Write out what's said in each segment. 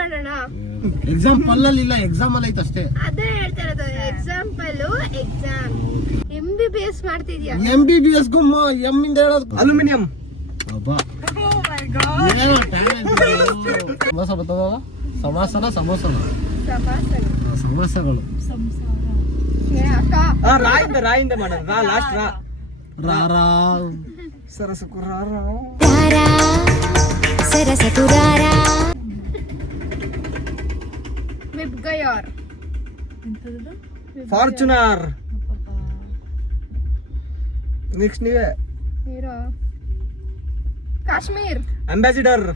ಮಾಡೋಣ. ಎಕ್ಸಾಂಪಲ್ ಅಲ್ಲಿ ಇಲ್ಲ, ಎಕ್ಸಾಮ್ ಅಲ್ಲಿ ಐತೆ ಅಷ್ಟೇ. ಅದೇ ಹೇಳ್ತಾ ಇರೋದು, ಎಕ್ಸಾಂಪಲ್ ಎಕ್ಸಾಮ್. MBBS ಮಾಡ್ತಿದ್ಯಾ? MBBS ಗುಮ್ಮ ಎಂ ಇಂದ ಹೇಳೋದು ಅಲ್ಯೂಮಿನಿಯಂ. ಅಬ್ಬಾ ಏನೋ ಟ್ಯಾಲೆಂಟ್. ಸಮಾಸ ಬರ್ತದಲ್ಲ, ಸಮಾಸನ ಸಮೋಸನ ಸಮಾಸಗಳು. ರಾಯಿಂದ ಮಾಡೋದು. ರಾ ಲಾಸ್ಟ್ ರಾ. ರಾರಾ ಸರಸಕುರಾರ. ಸರಸಕುರಾರ. ವಿಬ್ಗಯಾರ್. ಫಾರ್ಚುನರ್. ನೆಕ್ಸ್ಟ್ ನೀವೇ. Hero. Kashmir. Ambassador.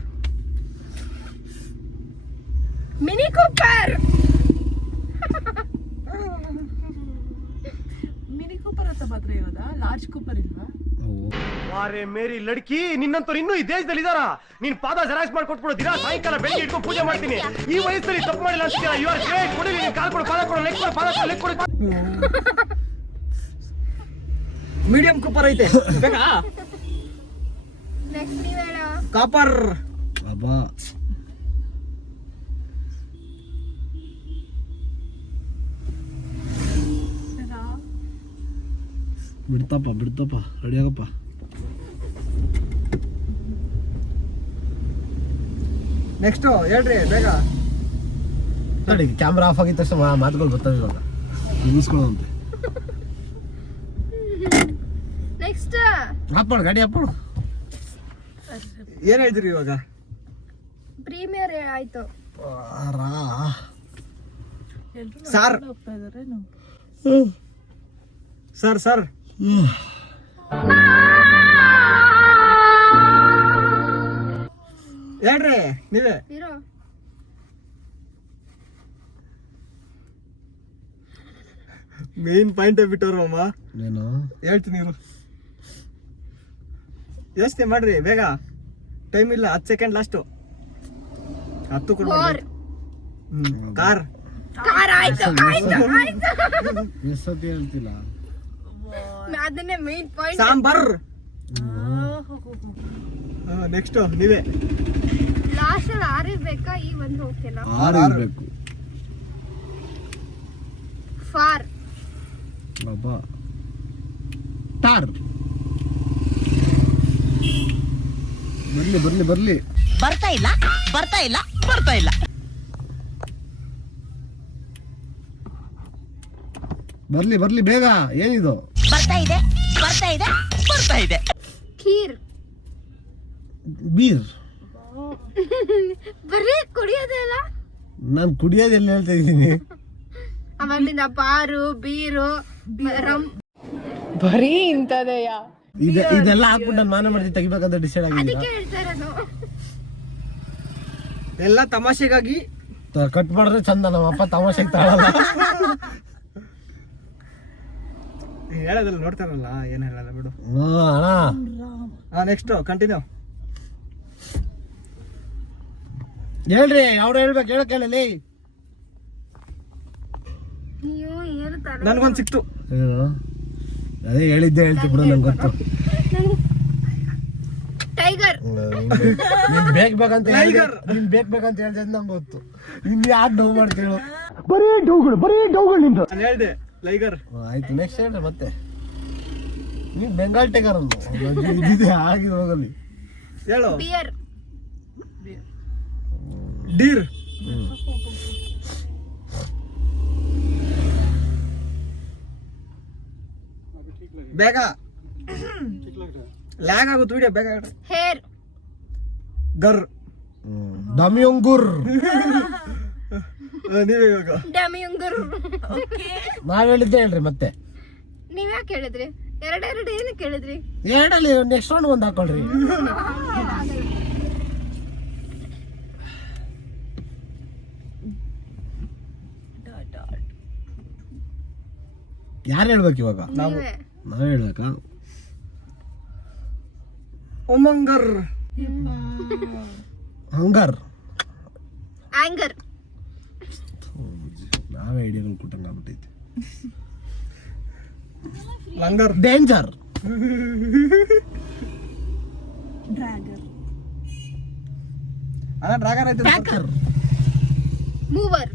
Mini Cooper. Mini Cooper ಅಂತ ಮಾತ್ರ ಇರೋದಾ? ಲಾರ್ಜ್ ಕೂಪರ್ ಇಲ್ವಾ? ವಾರೆ ಮೇರಿ ಲಡ್ಕಿ, ನಿನ್ನಂತವ್ರು ಇನ್ನೂ ಈ ದೇಶದಲ್ಲಿ ಇದಾರ? ನೀನ್ ಪಾದ ಜೆರಾಕ್ಸ್ ಮಾಡ್ಕೊಟ್ಬಿಡು, ದಿನ ಸಾಯಂಕಾಲ ಬೆಳಿಗ್ಗೆ ಇಟ್ಕೊಂಡು ಪೂಜೆ ಮಾಡ್ತೀನಿ. ಈ ವಯಸ್ಸಲ್ಲಿ ತಪ್ಪು ಮಾಡಿಲ್ಲ ಅಂತೀರಾ? You are great. ಕೊಡಿ, ನೀನ್ ಕಾಲ್ ಕೊಡು, ಪಾದ ಕೊಡು, ಲೆಕ್ ಕೊಡು, ಪಾದ ಕೊಡು, ಲೆಕ್ ಕೊಡು. ಮೀಡಿಯಂ ಕೂಪರ್ ಐತೆ ಬೇಕಾ? ನೆಕ್ಸ್ಟ್ ನೀವ್ ಹೇಳೋ. ಕಾಪರ್. ಅಬ್ಬಾ ಬಿಡ್ತಪ್ಪ ರೆಡಿ ಆಗಪ್ಪ. ನೆಕ್ಸ್ಟ್ ಹೇಳ್ರಿ ಬೇಗ. ನೋಡಿ ಕ್ಯಾಮ್ರಾ ಆಫ್ ಆಗಿದ ತಕ್ಷಣ ಮಾತುಗಳು ಬರ್ತವೆ ಇವಾಗ, ಮುಗಿಸ್ಕೊಳ್ಳೋಂತೆ. ನೆಕ್ಸ್ಟ್ ಹಾಪಾಡು ಗಾಡಿ ಹಾಪಾಡು. ಏನ್ ಹೇಳ್ತೀರಿ ಇವಾಗ? ಪ್ರೀಮಿಯರ್ ಆಯ್ತು. ಸಾರ್. ಹೋಗ್ತಾ ಇದಾರೆ. ಸರ್ ಹೇಳ್ರಿ ನೀವೇ. ಹೀರೋ. ಮೇನ್ ಪಾಯಿಂಟ್ ಬಿಟ್ಟವ್ರು ಅಮ್ಮ. ಏನು ಹೇಳ್ತೀನಿ ಇರು, ಯೋಚನೆ ಮಾಡ್ರಿ ಬೇಗ, ಟೈಮ್ ಇಲ್ಲ. 10 second last. 10 car. Car. Car ಆಯ್ತು. ಎಷ್ಟೊತ್ತಿ ಹೇಳ್ತಿಲ್ಲ. ಅದನ್ನೇ ಮೇನ್ ಪಾಯಿಂಟ್. ಸಾಂಬಾರ್. ನೆಕ್ಸ್ಟ್ ನೀವೇ. ಲಾಸ್ಟ್ ಅಲ್ಲಿ ಆರಿರ್ಬೇಕಾ? ಈ ಒಂದು ಓಕೆನಾ? ಆರು ಇರ್ಬೇಕು. ಫಾರ್. ಅಬ್ಬಾ ಟಾರ್. ಬರ್ಲಿ ಬರ್ತಾ ಇಲ್ಲ. ಬರ್ಲಿ ಬೇಗ. ಏನಿದು? ಬರ್ತಾ ಇದೆ. ಖೀರ್. ಬೀರ್. ಬರೀ ಕುಡಿಯೋದಲ್ಲ. ನಾನು ಕುಡಿಯೋದೆಲ್ಲ ಹೇಳ್ತಾ ಇದ್ದೀನಿ. ಆಮೇಲಿಂದ ಬಾರು, ಬೀರು, ರಮ್. ಬರೀ ಇಂತದೆಯ. ಇದೆಲ್ಲ ಹಾಕ್ಬಿಟ್ಟು ನಾನು ಮಾನ ಮಾಡ್ತೀನಿ ತೆಗಿಬೇಕಂತ ಡಿಸೈಡ್ ಆಗಿದ್ದೀನಿ. ಅದಕ್ಕೆ ಹೇಳ್ತಾ ಇರೋದು. ಎಲ್ಲ ತಮಾಷೆಗಾಗಿ ಕಟ್ ಮಾಡಿದ್ರೆ ಚಂದ. ನಮ್ಮಪ್ಪ ತಮಾಷೆಗೆ ತಾಳಲ್ಲ. ಹೇಳೋದ್ರಲ್ಲಿ ನೋಡ್ತಾರಲ್ಲ, ಏನ್ ಹೇಳಲ್ಲ ಬಿಡು. ಅಣ್ಣ ನೆಕ್ಸ್ಟ್ ಕಂಟಿನ್ಯೂ ಹೇಳ್ರಿ. ಅವ್ರು ಹೇಳ್ಬೇಕು, ಹೇಳಕ್ ಹೇಳಲಿ. ನೀವು ಏನು ತರ. ನನ್ಗೊಂದು ಸಿಕ್ತು. ಅದೇ ಹೇಳಿದ್ದೆ ಹೇಳ್ತಿ ಬಿಡು, ನಂಗೆ ಗೊತ್ತು. ಟೈಗರ್. ನೀನ್ ಬೇಕಂತ ಹೇಳ್ದೆ ನಂಗೆ ಗೊತ್ತು. ಇನ್ ಯಾಕೆ ಡೌ ಮಾಡ್ತೇಳು? ಬರೀ ಡೌಗಳು ನಿಂದು. ನಾನು ಹೇಳ್ದೆ ಲೈಗರ್. ಆಯ್ತು, ನೆಕ್ಸ್ಟ್ ಹೇಳ್ರಿ ಮತ್ತೆ. ನೀನ್ ಬೆಂಗಾಲ್ ಟೈಗರ್ ಇದಿದೆ ಆಗಿ ಹೋಗಲಿ. ಹೇಳು. ಬಿಯರ್. ಡೀರ್. ಬೇಗ ಲ್ಯಾಗ್ ಆಗುತ್ತೆ ವಿಡಿಯೋ, ಬೇಗ. ಹೇರ್. ಗರ್. ಡಮಿಯಂಗುರ್. ನೀವೇ ಇವಾಗ. ಡಮಿಯಂಗುರ್. ನಾವ್ ಹೇಳಿದ್ದೆ ಹೇಳ್ರಿ ಮತ್ತೆ. ನೀವ್ ಯಾಕೆ ಹೇಳಿದ್ರಿ? ಎರಡೆರಡು ಏನಕ್ಕೆ ಹೇಳಿದ್ರಿ? ಎರಡಲ್ಲಿ ನೆಕ್ಸ್ಟ್ ರೌಂಡ್ ಒಂದ್ ಹಾಕೊಳ್ರಿ. ಯಾರು ಹೇಳ್ಬೇಕು ಇವಾಗ? ನೀವೇ. ನಾವ್ ಹೇಳ್ಬೇಕಾ? ಉಮಂಗರ್. ಹಂಗರ್. ಆಂಗರ್. ನಾವೇ ಐಡಿಯಾಗಳು ಕೊಟ್ಟಂಗ ಆಗ್ಬಿಟ್ಟೈತೆ. ಲಂಗರ್. ಡೇಂಜರ್. ಡ್ರ್ಯಾಗರ್. ಡ್ರ್ಯಾಗನ್ ಆಯ್ತು. ಟ್ಯಾಕರ್. ಮೂವರ್.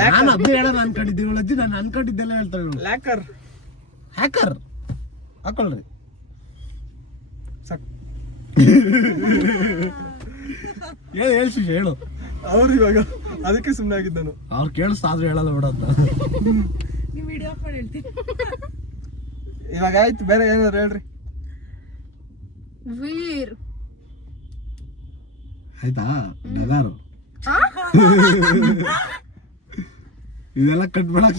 ನಾನು ಅದೇ ಹೇಳೋಣ ಅನ್ಕೊಂಡಿದ್ದೆ ಇವಳಜ್ಜಿ, ನಾನು ಅನ್ಕೊಂಡಿದ್ದೆಲ್ಲ ಹೇಳ್ತಾರೆ ಇವಳು. ಲ್ಯಾಕರ್. ಹ್ಯಾಕರ್ ಹಾಕೊಳ್ರಿ. ಹೇಳು ಶಿಶು ಹೇಳು. ಅವ್ರು ಇವಾಗ ಅದಕ್ಕೆ ಸುಮ್ಮನೆ ಆಗಿದ್ದಾನು. ಅವ್ರು ಕೇಳಿಸ್ತಾ ಆದ್ರೂ ಹೇಳಲ್ಲ ಬಿಡ ಅಂತ. ನೀವು ವಿಡಿಯೋ ಆಫ್ ಮಾಡಿ ಹೇಳ್ತೀನಿ. ಇವಾಗ ಆಯ್ತು, ಬೇರೆ ಏನಾದ್ರು ಹೇಳ್ರಿ. ವೀರ್. ಆಯ್ತಾ? ಡಗಾರು ಇದೆಲ್ಲ ಕಟ್ ಮಾಡಕ್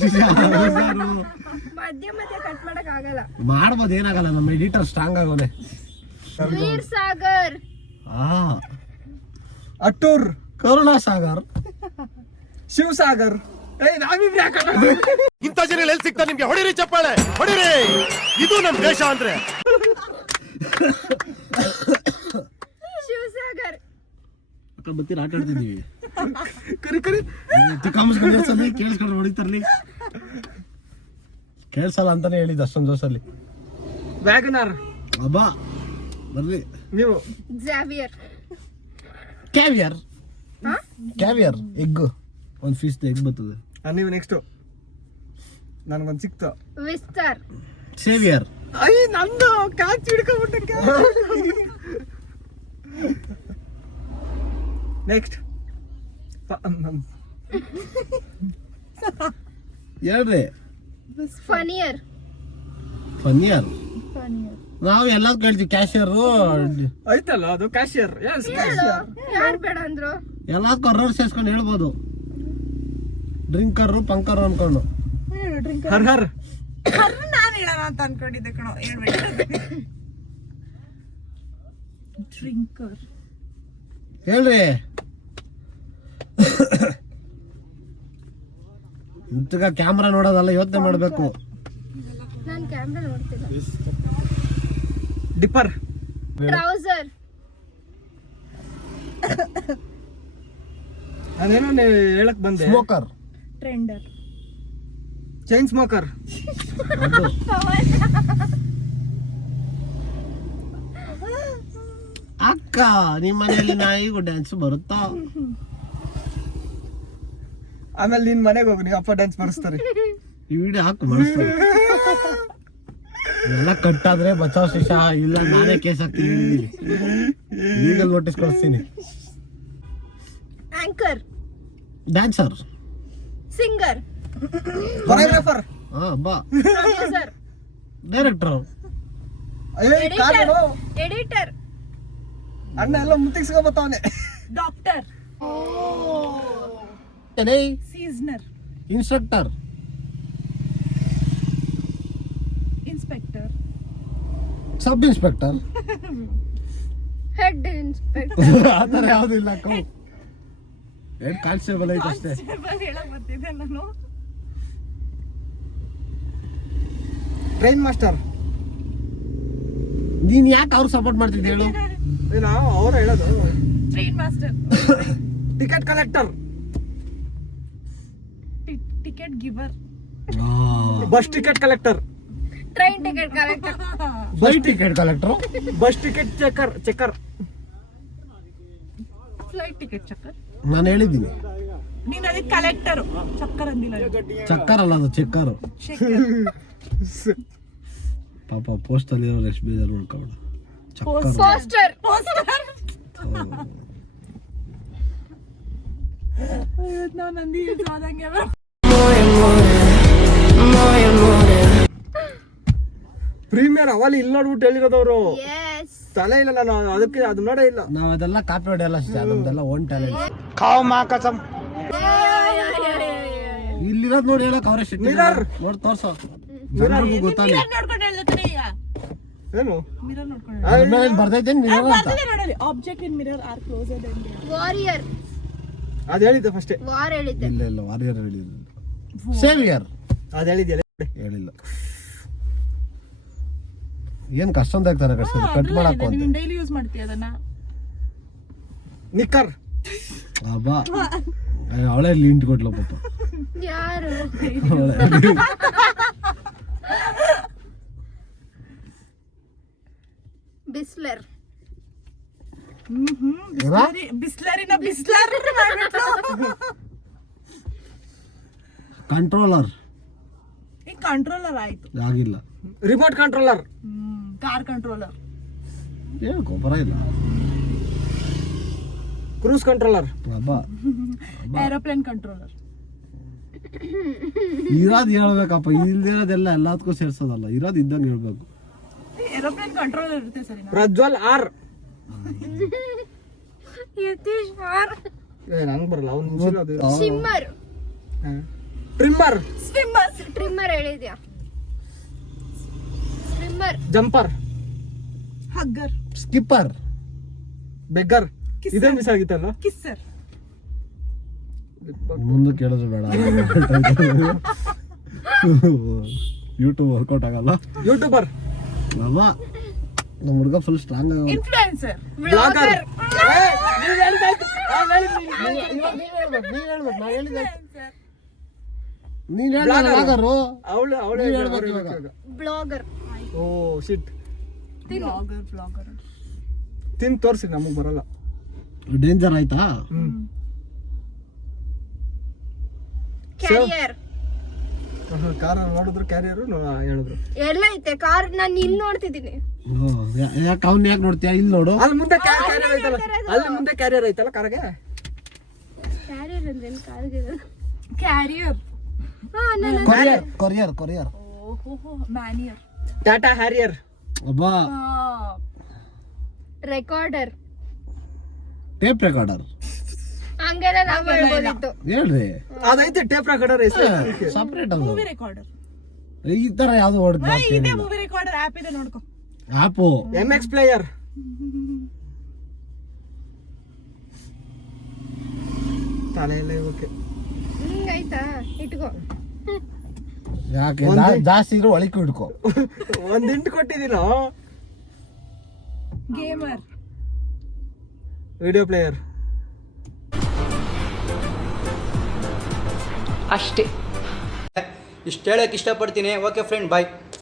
ಮಧ್ಯ ಮಧ್ಯ ಕಟ್ ಮಾಡಕ್ ಆಗಲ್ಲ. ಮಾಡ್ಬೋದು, ಏನಾಗಲ್ಲ. ನಮ್ಮ ಎಡಿಟರ್ ಸ್ಟ್ರಾಂಗ್ ಆಗೋನೆ. ವೀರ್ ಸಾಗರ್. ಅಟ್ಟೂರ್. ಕರುಣಾ ಸಾಗರ್. ಶಿವ್ ಸಾಗರ್. ನಾವಿಬ್ರು ಯಾಕೆ ಇಂಥ ಜನ ಎಲ್ಲಿ ಸಿಗ್ತಾರೆ ನಿಮ್ಗೆ? ಹೊಡಿರಿ ಚಪ್ಪಾಳೆ, ಹೊಡಿರಿ. ಇದು ನಮ್ ದೇಶ ಅಂದ್ರೆ. ಶಿವಸಾಗರ್. ಬತ್ತೀರ ಆಟ ಆಡ್ತಿದ್ದೀವಿ. ಕರಿ ಕರಿ ಕೇಳಿಸ್ಕೊಂಡ್ರೆ ಹೊಡಿತಾರ್ಲಿ. ಕೇಳಿಸಲ್ಲ ಅಂತಾನೆ ಹೇಳಿದ್ದು ಅಷ್ಟೊಂದು ಜೋಸಲ್ಲಿ. ವ್ಯಾಗನರ್. ಅಬ್ಬಾ ಬರ್ರಿ ನೀವು. ಝಾವಿಯರ್. ಕ್ಯಾವಿಯರ್. ಕ್ಯಾವಿಯರ್ ಎಗ್, ಒಂದು ಫಿಶ್ ಎಗ್ ಬರ್ತದೆ. ನೀವು ನೆಕ್ಸ್ಟ್. ನನ್ಗೊಂದು ಸಿಕ್ತು. ವಿಸ್ತಾರ್. ಸೇವಿಯರ್. ಅಯ್ಯ ನಂದು ಕ್ಯಾಚ್ ಹಿಡ್ಕೊಂಡ್ಬಿಟ್ಟೆ. ನೆಕ್ಸ್ಟ್ ಹೇಳ್ರಿ. ಫನಿಯರ್. ಫನ್ನಿಯರ್. ನಾವು ಎಲ್ಲ ಕೇಳ್ತೀವಿ. ಕ್ಯಾಶಿಯರು ಐತಲ್ಲ ಅದು ಕ್ಯಾಶಿಯರ್. ಯಾರು ಬೇಡ ಅಂದ್ರು? ಎಲ್ಲ ಕರ್ರರ್ ಸೇರ್ಸ್ಕೊಂಡು ಹೇಳ್ಬೋದು. ಡ್ರಿಂಕರು ಪಂಕರು ಅನ್ಕೊಂಡು. ಹರ್ ಹರ್. ನಾನು ಹೇಳೋಣ ಅಂತ ಅನ್ಕೊಂಡಿದ್ದೆ ಕಣೋ. ಹೇಳ್ಬೇಡ. ಡ್ರಿಂಕರ್. ಹೇಳ್ರಿ. ಇಂತಗ ಕ್ಯಾಮ್ರಾ ನೋಡೋದಲ್ಲ, ಯೋಚನೆ ಮಾಡ್ಬೇಕು. ನಾನು ಕ್ಯಾಮ್ರಾ ನೋಡ್ತಿಲ್ಲ. ಡಿಪ್ಪರ್. ಟ್ರೌಸರ್. ನಾನೇನೋ ಹೇಳಕ್ ಬಂದೆ. ಸ್ಮೋಕರ್. ಟ್ರೆಂಡರ್. Chain smoker. ಅಕ್ಕ ನಿಮ್ಮ ಮನೆಯಲ್ಲಿ ನಾಯಿಗೂ ಡ್ಯಾನ್ಸ್ ಬರುತ್ತಾ? ಆಮೇಲೆ ನಿನ್ ಮನೆಗೆ ಹೋಗು, ನೀವು ಅಪ್ಪ ಡ್ಯಾನ್ಸ್ ಮಾಡಿಸ್ತಾರೆ. ಈ ವಿಡಿಯೋ ಹಾಕು ಮಾಡಿಸ್ತಾರೆ. ಎಲ್ಲ ಕಟ್ಟಾದ್ರೆ ಬಚಾವ್ ಶಿಶಾ, ಇಲ್ಲ ನಾನೇ ಕೇಸ್ ಹಾಕ್ತೀನಿ. ಲೀಗಲ್ ನೋಟಿಸ್ ಕಳಿಸ್ತೀನಿ. ಆಂಕರ್. ಡ್ಯಾನ್ಸರ್. ಸಿಂಗರ್. ಕೊರಿಯೋಗ್ರಾಫರ್. ಬಾ. ಪ್ರೊಡ್ಯೂಸರ್. ಡೈರೆಕ್ಟರ್. ಎಡಿಟರ್. ಅಣ್ಣ ಎಲ್ಲ ಮುತ್ತಿಸ್ಕೊ ಬರ್ತಾವನೆ. Doctor. Seasoner. Instructor. Inspector. Sub inspector. Head inspector. ಆತರ ಯಾವ್ದಿಲ್ಲ. ಹೆಡ್ ಕಾನ್ಸ್ಟೇಬಲ್ ಐತೆ ಅಷ್ಟೇ. ಹೇಳಕ್ ಬರ್ತಿದ್ದೆ ನಾನು. Train master. ನೀನ್ ಯಾಕೆ ಅವ್ರು ಸಪೋರ್ಟ್ ಮಾಡ್ತಿದ್ದೆ ಹೇಳು? ನಾವು ಅವ್ರು ಹೇಳೋದು. Train master. Ticket collector. Ticket giver. Bus ticket collector. Train ticket collector. Bus ticket collector. Bus ticket checker. Flight ticket checker. ನಾನು ಹೇಳಿದ್ದೀನಿ. ನೀನ್ ಅದಕ್ಕೆ ಕಲೆಕ್ಟರ್. ಚಕ್ಕರ್ ಅಂದಿಲ್ಲ. ಚಕ್ಕರ್ ಅಲ್ಲ, ಅದು ಚೆಕ್ಕರ್. ಪಾಪ ಪೋಸ್ಟ್ ಅಲ್ಲಿ ಇರೋ ಎಷ್ಟು ಬೇಜಾರು ಮಾಡ್ಕೊಂಡು. ಪೋಸ್ಟರ್. ನಾವು ನಂದಿ ಆದಂಗೆ. ಪ್ರೀಮಿಯರ್ ಅವಲ್ಲಿ ಇಲ್ಲಿ ನೋಡ್ಬಿಟ್ಟು ಹೇಳಿರೋದವ್ರು. ಎಸ್. ತಲೆ ಇಲ್ಲ, ನಾನು ಅದಕ್ಕೆ ಅದು ನೋಡೇ ಇಲ್ಲ. ನಾವ್ ಅದೆಲ್ಲ ಕಾಪಿ ಹೊಡೆಯಲ್ಲ, ನಮ್ದೆಲ್ಲ ಓನ್ ಟ್ಯಾಲೆಂಟ್. ಇಲ್ಲಿರೋದ್ ನೋಡಿ ಹೇಳಕ್ ಅವರೇ ಶಿಟ್. ಮಿರರ್. ನೋಡಿ ತೋರ್ಸೋ, ಜನರಿಗೂ ಗೊತ್ತಾಗಲಿ. ನೋಡ್ಕೊಂಡು ಹೇಳ್ತೀನಿ ಈಗ. ಏನು ಮಿರರ್ ನೋಡ್ಕೊಂಡು ಬರ್ದೈತೆ ಮಿರರ್ ಅಂತ. ನೋಡಲಿ. Object in mirror are closer than warrior. ಅದು ಹೇಳಿದ್ದೆ ಫಸ್ಟೇ. ವಾರ್ ಹೇಳಿದ್ದೆ. ಇಲ್ಲ ವಾರಿಯರ್ ಹೇಳಿದ್ರು. ಸೇವಿಯರ್ ಅದು ಹೇಳಿದ್ಯಲ್ಲ. ಹೇಳಿಲ್ಲ. ಏನ್ ಕಷ್ಟೊಂದು ಆಗ್ತಾರೆ ಕಟ್ ಮಾಡಕ್ ಅಂತ. ನೀನ್ ಡೈಲಿ ಯೂಸ್ ಮಾಡ್ತೀಯ ಅದನ್ನ. ನಿಕ್ಕರ್. ಅಬ್ಬಾ ಅವಳೇ ಲಿಂಟ್ ಕೊಟ್ಲ ಪಾಪ. ಯಾರು? ಬಿಸ್ಲರ್. ಬಿಸ್ಲರಿನ ಬಿಸ್ಲರ್ ಮಾಡ್ಬಿಟ್ಲು. ಕಂಟ್ರೋಲರ್ ಈಗ ಕಂಟ್ರೋಲರ್ ಆಯ್ತು. ಆಗಿಲ್ಲ. Remote controller. Car controller. ಹೇಳ್ಕೊ ಪರವಾಗಿಲ್ಲ. Cruise controller. ಅಬ್ಬಾ ಏರೋಪ್ಲೇನ್ ಕಂಟ್ರೋಲರ್. ಇರೋದ್ ಹೇಳ್ಬೇಕಪ್ಪ, ಇಲ್ದಿರೋದೆಲ್ಲ ಎಲ್ಲದಕ್ಕೂ ಸೇರ್ಸೋದಲ್ಲ, ಇರೋದ್ ಇದ್ದಂಗೆ ಹೇಳ್ಬೇಕು. ಏರೋಪ್ಲೇನ್ ಕಂಟ್ರೋಲರ್ ಇರುತ್ತೆ ಸರಿ. ಪ್ರಜ್ವಲ್ ಆರ್. ಯತೀಶ್ ಆರ್. ನಂಗೆ ಬರಲ್ಲ ಅವ್ನು. ಶಿಮ್ಮರ್. ಟ್ರಿಮ್ಮರ್. ಸ್ವಿಮ್ಮರ್. ಟ್ರಿಮ್ಮರ್ ಹೇಳಿದ್ಯಾ? Swimmer. Jumper. Hugger. Skipper. Beggar. ಇದೇ ಮಿಸ್ ಆಗಿತ್ತಲ್ಲ. ಕಿಸ್ಸರ್. ಮುಂದೆ ಕೇಳಿದ್ರೆ ಬೇಡ. ಯೂಟ್ಯೂಬ್ ವರ್ಕೌಟ್ ಆಗಲ್ಲ. ಯೂಟ್ಯೂಬರ್. ಅಲ್ವಾ ನಮ್ಮ ಹುಡುಗ ಫುಲ್ ಸ್ಟ್ರಾಂಗ್. ಇನ್ಫ್ಲುಯೆನ್ಸರ್. ಬ್ಲಾಗರ್. ನೀನ್ ಬ್ಲಾಗರು. ಅವಳು ಹೇಳ್ಬೇಕು ಇವಾಗ. ಬ್ಲಾಗರ್. Oh shit. ಬ್ಲಾಗರ್. ತಿನ್ ತೋರ್ಸಿ, ನಮಗ್ ಬರಲ್ಲ. ಡೇಂಜರ್ ಆಯ್ತಾ? ಕ್ಯಾರಿಯರ್. ಕಾರ್ ನೋಡಿದ್ರು, ಕ್ಯಾರಿಯರ್ ಹೇಳಿದ್ರು. ಎಲ್ಲ ಐತೆ ಕಾರ್. ನಾನು ಇಲ್ಲಿ ನೋಡ್ತಿದ್ದೀನಿ. ಯಾಕೆ ಅವ್ನ ಯಾಕೆ ನೋಡ್ತೀಯ? ಇಲ್ಲಿ ನೋಡು. ಅಲ್ಲಿ ಮುಂದೆ ಕ್ಯಾರಿಯರ್ ಐತಲ್ಲ, ಅಲ್ಲಿ ಮುಂದೆ ಕ್ಯಾರಿಯರ್ ಐತಲ್ಲ ಕಾರ್ಗೆ. ಕ್ಯಾರಿಯರ್ ಅಂದ್ರೆ ಕಾರ್ಗೆ. ಕ್ಯಾರಿಯರ್. ಹಾ ನಾನು ಕೊರಿಯರ್ ಕೊರಿಯರ್ ಕೊರಿಯರ್. ಓಹೋ ಮ್ಯಾನಿಯರ್. ಟಾಟಾ ಹ್ಯಾರಿಯರ್. ಅಬ್ಬಾ ರೆಕಾರ್ಡರ್. Tape recorder. ಹಂಗೆಲ್ಲ ನಾವು ಹೇಳ್ಬೋದಿತ್ತು. ಹೇಳ್ರಿ, ಅದೈತೆ ಟೇಪ್ ರೆಕಾರ್ಡರ್. ಸಪ್ರೇಟ್ ಅದು. Movie recorder. ಈ ತರ ಯಾವ್ದು ಹೊಡೆದ್ ಇದೆ ಮೂವಿ ರೆಕಾರ್ಡರ್ ಆಪ್ ಇದೆ ನೋಡ್ಕೊ. ಆಪು. MX player. ತಲೆ ಎಲ್ಲ ಓಕೆ. ಹಿಂಗಾಯ್ತಾ? ಇಟ್ಕೋ. ಯಾಕೆ ಜಾಸ್ತಿ ಇದ್ರು ಒಳಕ್ಕೆ ಹಿಡ್ಕೊ. ಒಂದ್ ಇಂಟು ಕೊಟ್ಟಿದ್ದೀನೋ. ಗೇಮರ್. Video player. ಅಷ್ಟೇ. ಇಷ್ಟು ಹೇಳಕ್ಕೆ ಇಷ್ಟಪಡ್ತೀನಿ. ಓಕೆ ಫ್ರೆಂಡ್, ಬಾಯ್.